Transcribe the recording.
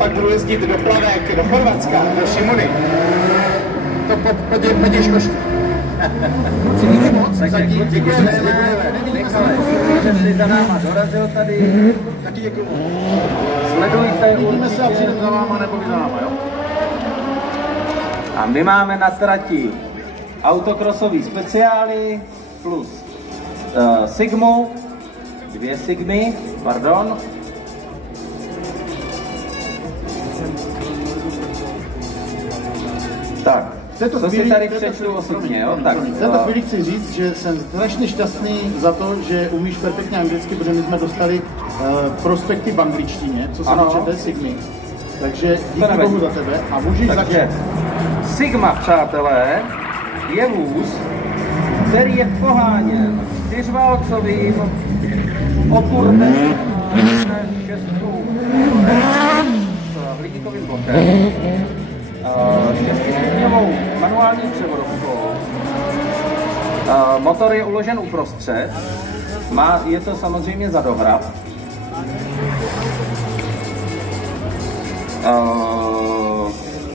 Pak budu jezdit do Plavek, do Chorvatska, do Šimony. To po těžkosti. Díky moc, zatím děkujeme. Michale, že jsi za náma dorazil tady. Taky děkuju. Sledujte Uvidíme se a přijdeme za váma nebo vy za náma, jo? A my máme na trati autokrosový speciály plus Sigmu, 2 Sigmy, pardon. Tak, co si tady přečtu osobně, jo? Tak, v této chvíli chci říct, že jsem strašně šťastný za to, že umíš perfektně anglicky, protože my jsme dostali prospekty v angličtině, co se týče té Sigmy. Takže díky bohu za tebe a můžeš začít. Sigma, přátelé, je vůz, který je poháněn 4válcovým oturnem s hliníkovým blokem, 6stupňovou manuální převodovkou. Motor je uložen uprostřed, je to samozřejmě zadohrad.